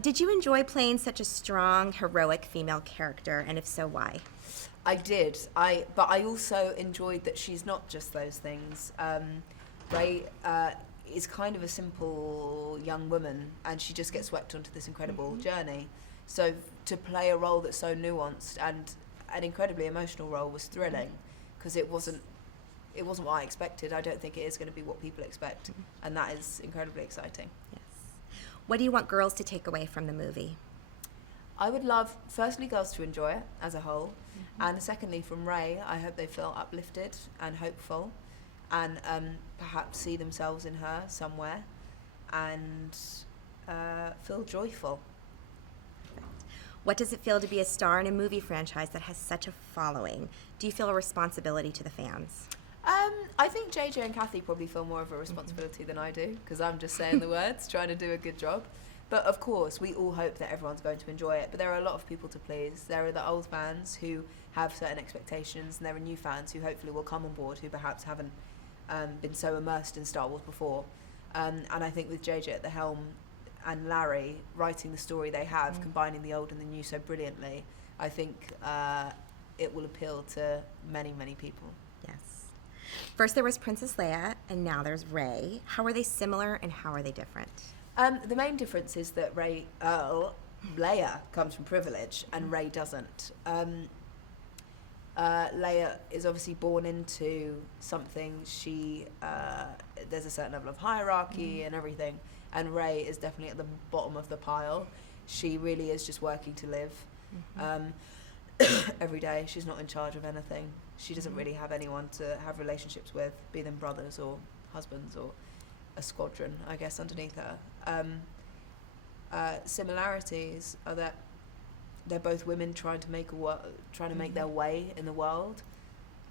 Did you enjoy playing such a strong, heroic female character, and if so, why? I did. But I also enjoyed that she's not just those things. Ray is kind of a simple young woman, and she just gets swept onto this incredible journey. So to play a role that's so nuanced and an incredibly emotional role was thrilling, because it wasn't what I expected. I don't think it is going to be what people expect, and that is incredibly exciting. Yes. What do you want girls to take away from the movie? I would love, firstly, girls to enjoy it as a whole, and secondly, from Ray, I hope they feel uplifted and hopeful, and perhaps see themselves in her somewhere, and feel joyful. What does it feel to be a star in a movie franchise that has such a following? Do you feel a responsibility to the fans? I think JJ and Kathy probably feel more of a responsibility than I do, because I'm just saying the words, trying to do a good job. But of course, we all hope that everyone's going to enjoy it. But there are a lot of people to please. There are the old fans who have certain expectations, and there are new fans who hopefully will come on board who perhaps haven't been so immersed in Star Wars before. And I think with JJ at the helm and Larry writing the story they have, combining the old and the new so brilliantly, I think it will appeal to many, many people. Yes. First there was Princess Leia, and now there's Rey. How are they similar, and how are they different? The main difference is that Leia comes from privilege, and Rey doesn't. Leia is obviously born into something. There's a certain level of hierarchy and everything, and Rey is definitely at the bottom of the pile. She really is just working to live every day. She's not in charge of anything. She doesn't really have anyone to have relationships with, be them brothers or husbands or a squadron, I guess, underneath her. Similarities are that they're both women trying to make their way in the world,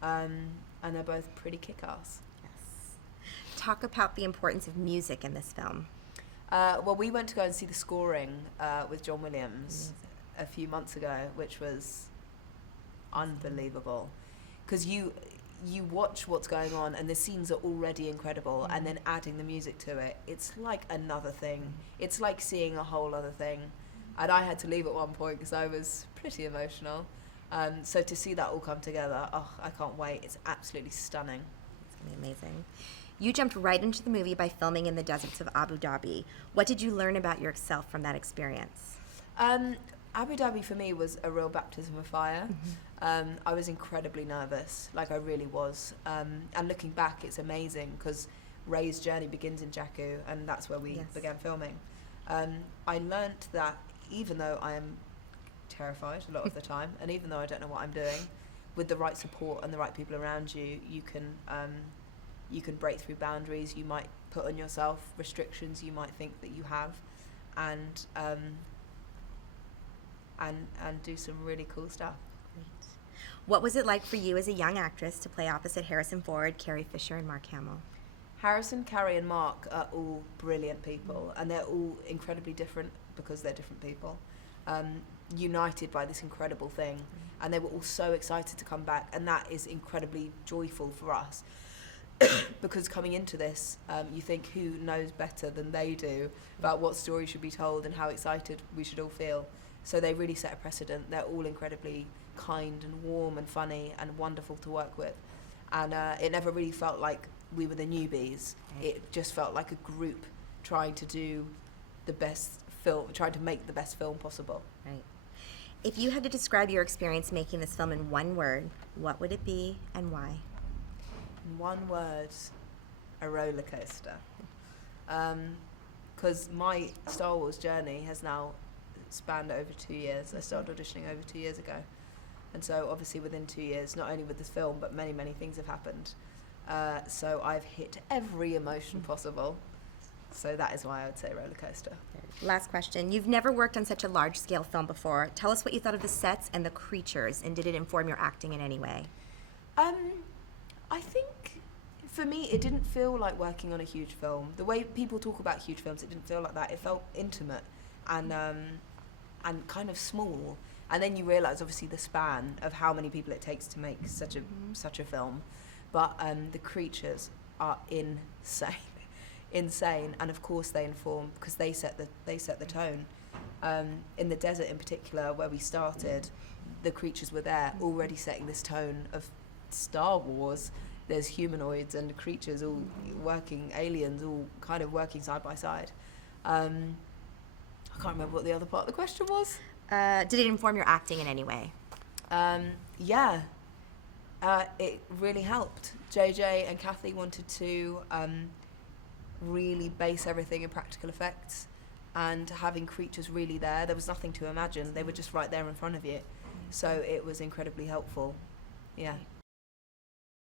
and they're both pretty kick-ass. Yes. Talk about the importance of music in this film. Well, we went to go and see the scoring with John Williams a few months ago, which was unbelievable, because you watch what's going on and the scenes are already incredible, and then adding the music to it, it's like another thing. It's like seeing a whole other thing, and I had to leave at one point because I was pretty emotional. So to see that all come together, I can't wait. It's absolutely stunning. It's going to be amazing. You jumped right into the movie by filming in the deserts of Abu Dhabi. What did you learn about yourself from that experience? Abu Dhabi for me was a real baptism of fire. I was incredibly nervous, like I really was. And looking back, it's amazing, because Rey's journey begins in Jakku, and that's where we began filming. I learnt that even though I am terrified a lot of the time, and even though I don't know what I'm doing, with the right support and the right people around you, you can break through boundaries. You might put on yourself restrictions you might think that you have, and do some really cool stuff. Great. What was it like for you as a young actress to play opposite Harrison Ford, Carrie Fisher, and Mark Hamill? Harrison, Carrie, and Mark are all brilliant people, and they're all incredibly different because they're different people, united by this incredible thing. And they were all so excited to come back, and that is incredibly joyful for us. Because coming into this, you think, who knows better than they do about what story should be told and how excited we should all feel. So they really set a precedent. They're all incredibly kind and warm and funny and wonderful to work with. And it never really felt like we were the newbies. It just felt like a group trying to do the best film, trying to make the best film possible. Right. If you had to describe your experience making this film in one word, what would it be and why? In one word, a roller coaster. Because my Star Wars journey has now spanned over 2 years. I started auditioning over 2 years ago, and so obviously within 2 years, not only with this film, but many things have happened. So I've hit every emotion possible. So that is why I would say roller coaster. Last question. You've never worked on such a large-scale film before. Tell us what you thought of the sets and the creatures, and did it inform your acting in any way? I think for me, it didn't feel like working on a huge film. The way people talk about huge films, it didn't feel like that. It felt intimate and kind of small. And then you realise, obviously, the span of how many people it takes to make such a film. But the creatures are insane, and of course they inform, because they set the tone. In the desert in particular, where we started, the creatures were there already setting this tone of Star Wars. There's humanoids and creatures all working, aliens all kind of working side by side. I can't remember what the other part of the question was. Did it inform your acting in any way? Yeah, it really helped. JJ and Kathy wanted to really base everything in practical effects, and having creatures really there was nothing to imagine. They were just right there in front of you. So it was incredibly helpful. Yeah.